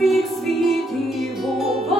speaks, feed the